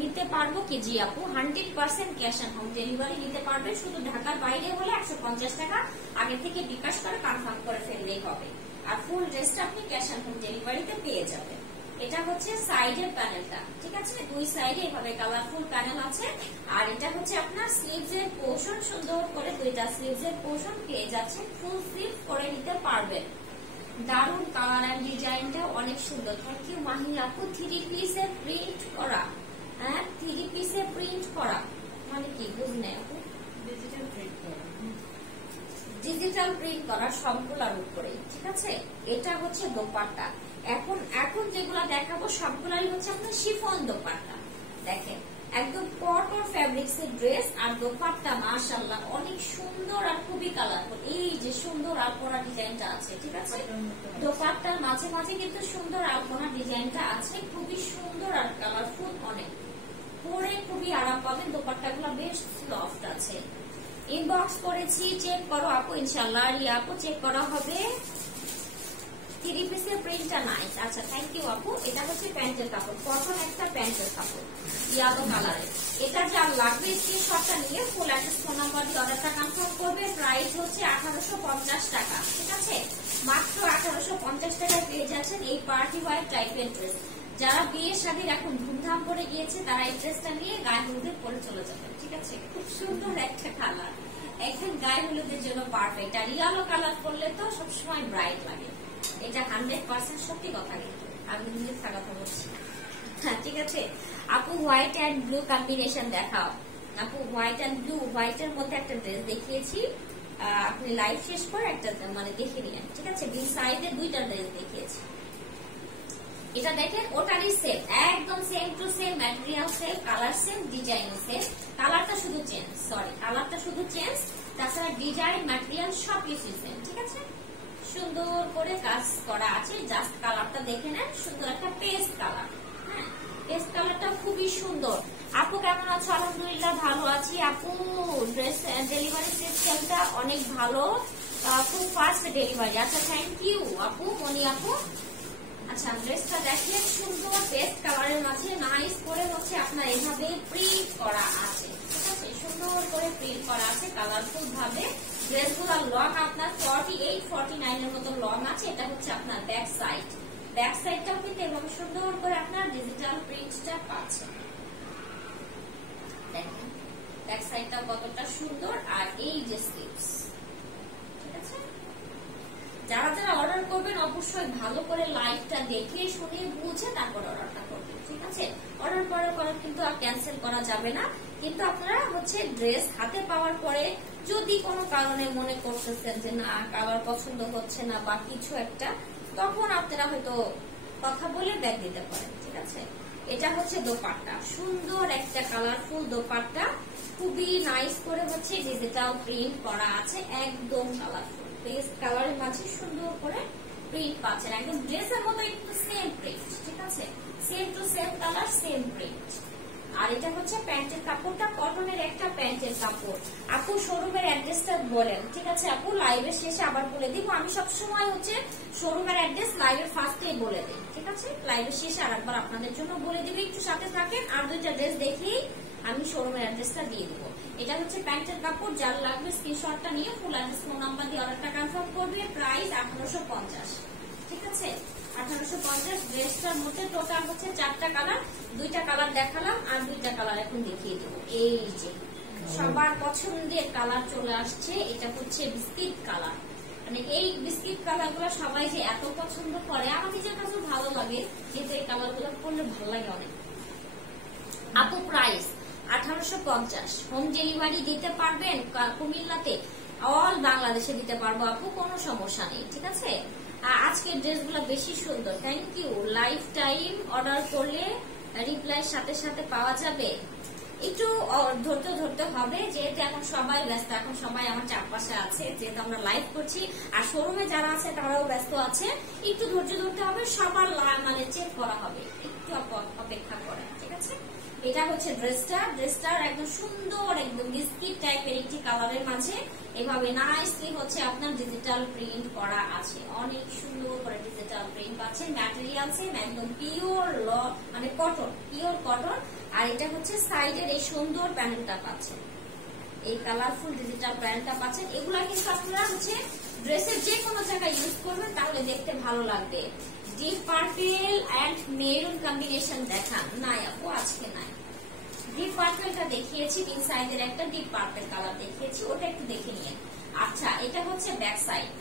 নিতে পারবো কি? জি আপু, 100% ক্যাশ অ্যান্ড হোম ডেলিভারি নিতে পারবে। শুধু ঢাকার বাইরে হলে 150 টাকা আগে থেকে বিকাশ করে কনফার্ম করে ফেললেই হবে। আর ফুল ড্রেসটা আপনি ক্যাশ অ্যান্ড হোম ডেলিভারিতে পেয়ে যাবেন। এটা হচ্ছে সাইডের প্যানেলটা, ঠিক আছে? দুই সাইডে এভাবে কালারফুল প্যানেল আছে। আর এটা হচ্ছে আপনার স্লিভস এর পোর্শন, সুন্দর করে দুইটা স্লিভস এর পোর্শন পেয়ে যাচ্ছেন, ফুল স্লিভ করে নিতে পারবেন। দারুন কালার এন্ড ডিজাইনটা অনেক সুন্দর। থ্যাংক ইউ মাহি আপু। 3 পিসের প্রিন্ট করা, হ্যাঁ 3 পিসের প্রিন্ট করা মানে কি বুঝি নাই আপু? ডিজিটাল প্রিন্ট করা, ডিজিটাল প্রিন্ট করা সবগুলোর উপরে, ঠিক আছে? এটা হচ্ছে দোপাট্টা। এখন যেগুলো দেখাবো সবগুলাই হচ্ছে আপনার শিফন দোপাট্টা। দেখেন একদম কটন ফ্যাব্রিক্স এর ড্রেস, আর দোপাট্টা মাশাআল্লাহ অনেক সুন্দর আর খুবই কালারফুল। এই যে সুন্দর আলপনা ডিজাইনটা আছে, ঠিক আছে? দোপাট্টার মাঝে মাঝে কিন্তু সুন্দর আলপনা ডিজাইনটা আছে, খুবই সুন্দর আর কালারফুল অনেক। পরে খুবই আরাম পাবেন। দোপাট্টাগুলো বেশ সফট আছে। ইনবক্স করেছি, চেক করো আপু ইনশাআল্লাহ। রিয়া আপু চেক করা হবে। 3 পিসের প্রিন্টটা নাইস। আচ্ছা থ্যাংক ইউ আপু। এটা হচ্ছে প্যান্টের কাপড়, কটন একটা প্যান্টের কাপড় ইয়েলো কালারের। এটা যার লাগবে স্ক্রিনশটটা নিয়ে ফুল অ্যাড্রেস ফোন নাম্বার দিয়ে অর্ডারটা কনফার্ম করবে। প্রাইস হচ্ছে 1850 টাকা, ঠিক আছে? মাত্র 1850 টাকায় পেয়ে যাচ্ছেন এই পার্টি ওয়্যার টাইপের ড্রেস। যারা বিয়ে শাদীর এখন ধুমধাম করে গিয়েছে তারা এই ড্রেসটা নিয়ে গায়ে হলুদে পরে চলে যাবেন, ঠিক আছে? খুব সুন্দর একটা কালার, একদম গায়ে হলুদের জন্য পারফেক্ট। আর ইয়েলো কালার করলে তো সবসময় ব্রাইট লাগে। এটা 100% সত্যি কথা, কিন্তু আমি নিজের কথা বলছি। হ্যাঁ ঠিক আছে আপু। হোয়াইট অ্যান্ড ব্লু কম্বিনেশন দেখাও আপু। হোয়াইট অ্যান্ড ব্লু, হোয়াইটের মধ্যে একটা ড্রেস দেখিয়েছি, আপনি লাইভ শেষ করে একটা মানে দেখে নিন, ঠিক আছে? বিগ সাইজের 2টা ড্রেস দেখিয়েছি। এটা দেখেন ওটারই সেম, একদম same to same, material same, colour same, design same. কালারটা শুধু চেঞ্জ, সরি কালারটা শুধু চেঞ্জ, তাছাড়া ডিজাইন ম্যাটেরিয়াল সব কিছু সেম, ঠিক আছে? সুন্দর করে কাজ করা আছে। জাস্ট কালারটা দেখে নেন, সুন্দর একটা পেস্ট কালার। হ্যাঁ পেস্ট কালারটা খুবই সুন্দর। আপু কেমন আছো? আলহামদুলিল্লাহ ভালো আছি আপু। ড্রেস ডেলিভারি সিস্টেমটা অনেক ভালো, খুব ফাস্ট ডেলিভারি। আচ্ছা থ্যাংক ইউ আপু, মনি আপু। আচ্ছা ড্রেসটা দেখেন, সুন্দর পেস্ট কালারের মাঝে নাইস করে হচ্ছে আপনার এইভাবে প্রিন্ট করা আছে, ঠিক আছে? সুন্দর করে প্রিন্ট করা আছে কালারফুল ভাবে। ড্রেসগুলোর লং আপনার 48-49 এর মতো লং আছে। এটা হচ্ছে আপনার ব্যাক সাইড, ব্যাক সাইডটাও কিন্তু এবং সুন্দর করে আপনার ডিজিটাল প্রিন্টটা পাচ্ছে। দেখেন ব্যাক সাইডটা কতটা সুন্দর। আর এই যে স্লিভস, ঠিক আছে? যারা যারা অর্ডার করবেন অবশ্যই ভালো করে লাইভটা দেখে শুনে বুঝে তারপর অর্ডারটা করবেন, ঠিক আছে? অর্ডার করার পর কিন্তু আর ক্যান্সেল করা যাবে না। কিন্তু আপনারা হচ্ছে ড্রেস হাতে পাওয়ার পরে যদি কোনো কারণে মনে করতেছেন যে না কালার পছন্দ হচ্ছে না বা কিছু একটা, তখন আপনারা হয়তো কথা বলে ব্যাগ দিতে পারেন, ঠিক আছে? এটা হচ্ছে দোপাট্টা, সুন্দর একটা কালারফুল দোপাট্টা, খুবই নাইস করে হচ্ছে ডিজিটাল প্রিন্ট করা আছে, একদম কালারফুল পেস্ট কালারের মাঝে সুন্দর করে প্রিন্ট পাচ্ছেন। একদম ড্রেসের মতো একটু সেম প্রিন্ট, ঠিক আছে? Same to same colour, same print. আর এটা হচ্ছে প্যান্টের কাপড়টা, কটনের একটা প্যান্টের কাপড়। আপু শোরুমের অ্যাড্রেসটা বলেন, ঠিক আছে আপু? লাইভের শেষে আবার বলে দিব। আমি সবসময় হচ্ছে শোরুমের অ্যাড্রেস লাইভের ফার্স্টেই বলে দিই, ঠিক আছে? লাইভের শেষে আরেকবার আপনাদের জন্য বলে দিব, একটু সাথে থাকেন। আর 2টা ড্রেস দেখেই আমি শোরুমের অ্যাড্রেসটা দিয়ে দিব। এটা হচ্ছে প্যান্টের কাপড়, যার লাগবে স্ক্রিনশটটা নিয়ে ফুল অ্যাড্রেস ফোন নাম্বার দিয়ে অর্ডারটা কনফার্ম করবে। প্রাইস 1850, ঠিক আছে? 1850। ড্রেসটার মধ্যে টোটাল হচ্ছে 4টা কালার, 2টা কালার দেখালাম আর 2টা কালার এখন দেখিয়ে দেবো। এই যে সবার পছন্দের কালার চলে আসছে, এটা হচ্ছে বিস্কিট কালার। মানে এই বিস্কিট কালার গুলো সবাই যে এত পছন্দ করে, আমার নিজের কাছে ভালো লাগে, কিন্তু এই কালার গুলো পরলে ভালো লাগে অনেক। আপু প্রাইস 1850। হোম ডেলিভারি দিতে পারবেন কুমিল্লাতে? অল বাংলাদেশে দিতে পারবো আপু, কোনো সমস্যা নেই, ঠিক আছে? আজকের ড্রেসগুলো বেশি সুন্দর, thank you. Life time order করলে রিপ্লাই সাথে সাথে পাওয়া যাবে? একটু ধৈর্য ধরতে হবে, যেহেতু এখন সবাই ব্যস্ত, এখন সবাই আমার চারপাশে আছে, যেহেতু আমরা লাইভ করছি। আর শোরুমে যারা আছে তারাও ব্যস্ত আছে, একটু ধৈর্য ধরতে হবে, সবার মানে চেক করা হবে, একটু অপেক্ষা করেন, ঠিক আছে? এটা হচ্ছে ড্রেসটার একদম সুন্দর, একদম বিস্কিট টাইপের একটি কালারের মাঝে এভাবে নাইসলি হচ্ছে আপনার ডিজিটাল প্রিন্ট করা আছে। অনেক সুন্দর করে ডিজিটাল প্রিন্ট পাচ্ছেন। ম্যাটেরিয়াল সেম, একদম পিওর মানে কটন, পিওর কটন। আর এটা হচ্ছে সাইডের এই সুন্দর প্যানেলটা পাচ্ছেন, এই কালারফুল ডিজিটাল প্যানেলটা পাচ্ছেন। এগুলা কিন্তু আপনারা হচ্ছে ড্রেসের যে কোনো জায়গায় ইউজ করবেন, তাহলে দেখতে ভালো লাগবে। Deep purple and maroon combination দেখান। নাই আপু আজকে নাই। ডিপ পার্পলটা দেখিয়েছি, ইনসাইডের একটা ডিপ পার্পল কালার দেখিয়েছি, ওটা একটু দেখে নিয়ে। আচ্ছা এটা হচ্ছে ব্যাক সাইড,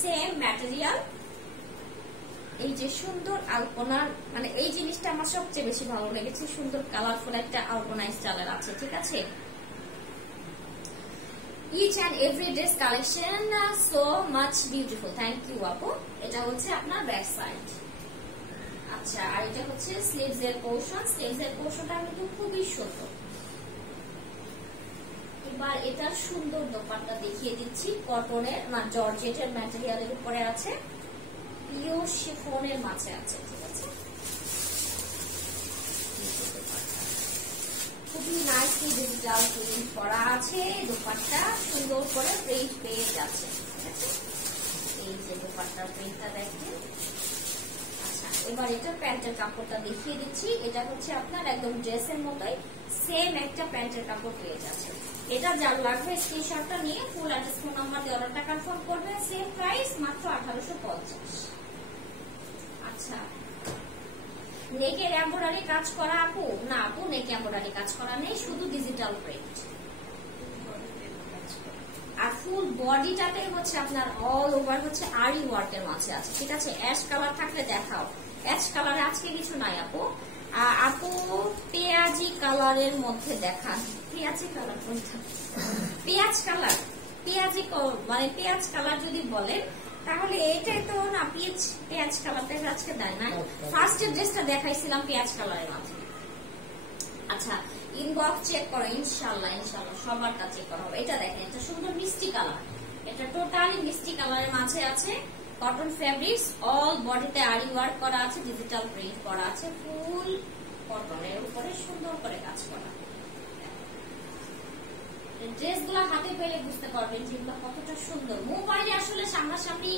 সেম ম্যাটেরিয়াল। এই যে সুন্দর আলপনার, মানে এই জিনিসটা আমার সবচেয়ে বেশি ভালো লেগেছে, সুন্দর কালারফুল একটা আলপনা স্টাইলের আছে, ঠিক আছে? Each and every dress collection so much beautiful. Thank you আপু। এটা হচ্ছে আপনার ব্যাক সাইড। আচ্ছা আর এটা হচ্ছে স্লিভস এর পোরশন। স্লিভস এর পোরশনটা কিন্তু খুবই সুন্দর। এবার এটার সুন্দর দোপাট্টা দেখিয়ে দিচ্ছি, কটনের না জর্জেটের ম্যাটেরিয়ালের উপরে আছে, পিওর শিফনের মাঝে আছে, ঠিক আছে? খুবই নাইসলি ডিজিটাল প্রিন্ট করা আছে। দোপাট্টা সুন্দর করে প্রিন্ট পেয়ে যাচ্ছে, ঠিক আছে। এই যে দোপাট্টার প্রিন্টটা দেখেন। আচ্ছা, এবার এটা প্যান্টের কাপড়টা দেখিয়ে দিচ্ছি। এটা হচ্ছে আপনার একদম ড্রেসের মতোই সেম একটা প্যান্টের কাপড় পেয়ে যাচ্ছে। এটা যার লাগবে স্ক্রিনশটটা নিয়ে ফুল অ্যাড্রেস ফোন নাম্বার দিয়ে অর্ডারটা কনফার্ম করবেন। সেম প্রাইস, মাত্র 1850। আচ্ছা, নেকের এমব্রয়ডারি কাজ করা আপু? না আপু, নেক এমব্রয়ডারি কাজ করা নেই, শুধু ডিজিটাল প্রিন্ট। আর ফুল বডিটাতে হচ্ছে আপনার অল ওভার হচ্ছে আরি ওয়ার্কের মাঝে আছে, ঠিক আছে। অ্যাশ কালার থাকলে দেখাও। অ্যাশ কালারে আজকে কিছু নাই আপু। আপু পেঁয়াজি কালারের মধ্যে দেখান। পেঁয়াজি কালার কোনটা? পেঁয়াজ কালার, পেঁয়াজি মানে পেঁয়াজ কালার যদি বলেন তাহলে এটাই তো না। পেঁয়াজ কালারটা আজকে দেয় না। ফার্স্টের ড্রেসটা দেখাইছিলাম পেঁয়াজ কালারের মাঝে। আচ্ছা, ইনবক্স চেক করো, ইনশাল্লাহ ইনশাল্লাহ সবার কাছে চেক করা হবে। এটা দেখেন, এটা সুন্দর মিষ্টি কালার, এটা টোটালি মিষ্টি কালারের মাঝে আছে। কটন ফেব্রিক্স, অল বডিতে আরি ওয়ার্ক করা আছে, ডিজিটাল প্রিন্ট করা আছে, ফুল কটনের উপরে সুন্দর করে কাজ করা। ড্রেসগুলো হাতে পেলে বুঝতে পারবেন যেগুলো কতটা সুন্দর। মোবাইলে আসলে সামনাসামনি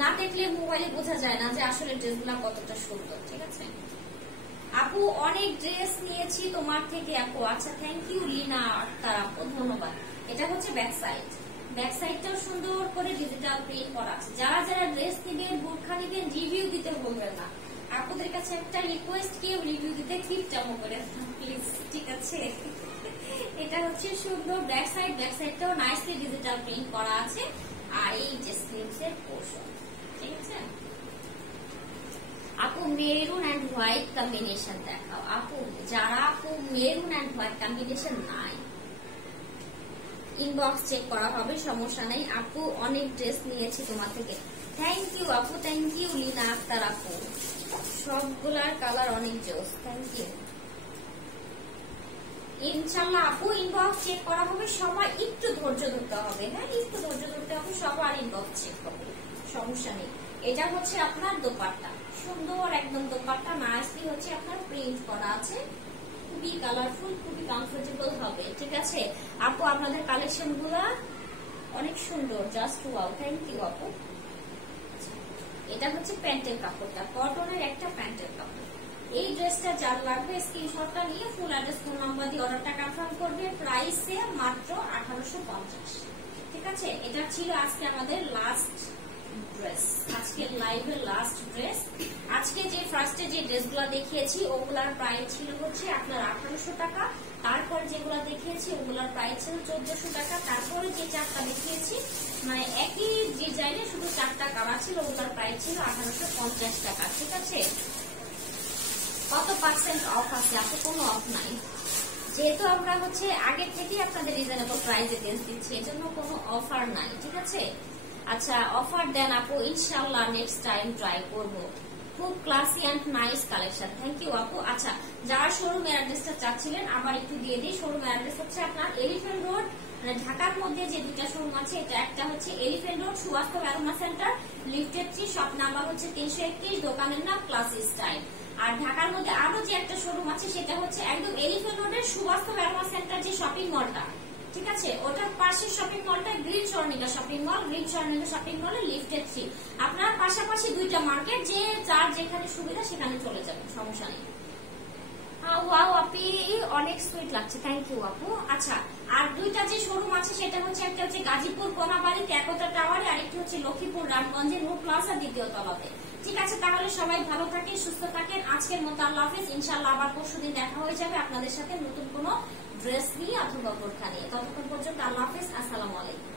না দেখলে মোবাইলে বোঝা যায় না যে আসলে ড্রেসগুলো কতটা সুন্দর, ঠিক আছে। আপু অনেক ড্রেস নিয়েছি তোমার থেকে আপু। আচ্ছা, থ্যাংক ইউ লিনা আক্তার আপু, ধন্যবাদ। এটা হচ্ছে ব্যাক সাইড, ব্যাক সাইডটাও সুন্দর করে ডিজিটাল প্রিন্ট করা আছে। যারা যারা ড্রেস নিবেন, বোরখা নিবেন, রিভিউ দিতে বলবেন না। আপনাদের কাছে একটা রিকোয়েস্ট, কেউ রিভিউ দিতে ক্লিপটামো করে প্লিজ, ঠিক আছে। এটা হচ্ছে সুন্দর ব্যাক সাইড, ব্যাক সাইডটাও নাইসলি ডিজিটাল প্রিন্ট করা আছে। আর এই যে স্লিভসের পোরশন, ঠিক আছে। আপু মেরুন এন্ড হোয়াইট কম্বিনেশন দেখাও। আপু যারা আপু মেরুন এন্ড হোয়াইট কম্বিনেশন নাই, ইনবক্স চেক করা হবে, সমস্যা নেই। আপু অনেক ড্রেস নিয়েছি তোমার থেকে। থ্যাংক ইউ আপু, থ্যাংক ইউ লিনা আক্তার আপু, সবগুলার কালার অনেক জোস, থ্যাংক ইউ। ইনশাল্লাহ আপু ইনবক্স চেক করা হবে, সবাই একটু ধৈর্য ধরতে হবে। হ্যাঁ, একটু ধৈর্য ধরতে হবে, সবার ইনবক্স চেক হবে, সমস্যা নেই। এটা হচ্ছে আপনার দোপাট্টা, সুন্দর একদম দোপাট্টা, নাইসলি হচ্ছে আপনার প্রিন্ট করা আছে, খুবই কালারফুল, খুবই কমফোর্টেবল হবে, ঠিক আছে। আপু আপনাদের কালেকশন গুলা অনেক সুন্দর, জাস্ট ওয়াও, থ্যাংক ইউ আপু। এটা হচ্ছে প্যান্টের কাপড়টা, কটনের একটা প্যান্টের কাপড়। এই ড্রেসটা যার লাগবে স্ক্রিনশটটা নিয়ে ফুল অ্যাড্রেস ফোন নাম্বার দিয়ে অর্ডারটা কনফার্ম করবে। প্রাইসে মাত্র 1850, ঠিক আছে। এটা ছিল আজকে আমাদের লাস্ট ড্রেস, আজকের লাইভের লাস্ট ড্রেস। আজকে যে ফার্স্টে যে ড্রেসগুলো দেখিয়েছি ওগুলার প্রাইস ছিল হচ্ছে আপনার 1800 টাকা। তারপর যেগুলো দেখিয়েছি ওগুলার প্রাইস ছিল 1400 টাকা। তারপরে যে চারটা দেখিয়েছি মানে একই ডিজাইনে শুধু 4টা কালার ছিল, ওগুলার প্রাইস ছিল 1850 টাকা, ঠিক আছে। কত পার্সেন্ট অফ আছে? আপনি কোনো অফ নাই, যেহেতু আমরা হচ্ছে আগে থেকেই আপনাদের রিজনেবল প্রাইসে ড্রেস দিচ্ছি, এজন্য কোনো অফার নাই, ঠিক আছে। আচ্ছা, অফার দেন আপু, ইনশাআল্লাহ নেক্সট টাইম ট্রাই করবো। খুব classy and nice collection, thank you আপু। আচ্ছা, যারা শোরুমের অ্যাড্রেসটা চাচ্ছিলেন আবার একটু দিয়ে দিই। শোরুমের অ্যাড্রেস হচ্ছে আপনার এলিফ্যান্ট রোড, মানে ঢাকার মধ্যে যে দুইটা শোরুম আছে, এটা একটা হচ্ছে elephant road Subastob aroma centre, lifted 3, shop number হচ্ছে 331, দোকানের নাম ক্লাসি স্টাইল। আর ঢাকার মধ্যে আরো যে একটা শোরুম আছে সেটা হচ্ছে একদম এলিফ্যান্ট রোডের সুবাস্তব অ্যারোমা সেন্টার যে শপিং মলটা, ঠিক আছে, ওটার পাশের শপিং মলটা green Swarnika shopping mall, green Swarnika shopping মলে লিফটেড 3। আপনার পাশাপাশি দুইটা মার্কেট, যে যার যেখানে সুবিধা সেখানে চলে যাবেন, সমস্যা নেই। ওয়াও আপি, অনেক সুইট লাগছে, থ্যাংক ইউ আপু। আচ্ছা, আর দুইটা যে শোরুম আছে সেটা হচ্ছে একটা হচ্ছে গাজীপুর কোনাবাড়ি একতা টাওয়ারে, আর একটি হচ্ছে লক্ষ্মীপুর রামগঞ্জের নূর প্লাজা দ্বিতীয় তলাতে, ঠিক আছে। তাহলে সবাই ভালো থাকেন, সুস্থ থাকেন। আজকের মতো আল্লাহ হাফেজ, ইনশাআল্লাহ আবার পরশুদিন দেখা হয়ে যাবে আপনাদের সাথে নতুন কোনো ড্রেস নিয়ে অথবা বোরখা নিয়ে। ততক্ষণ পর্যন্ত আল্লাহ হাফেজ, আসসালামু আলাইকুম।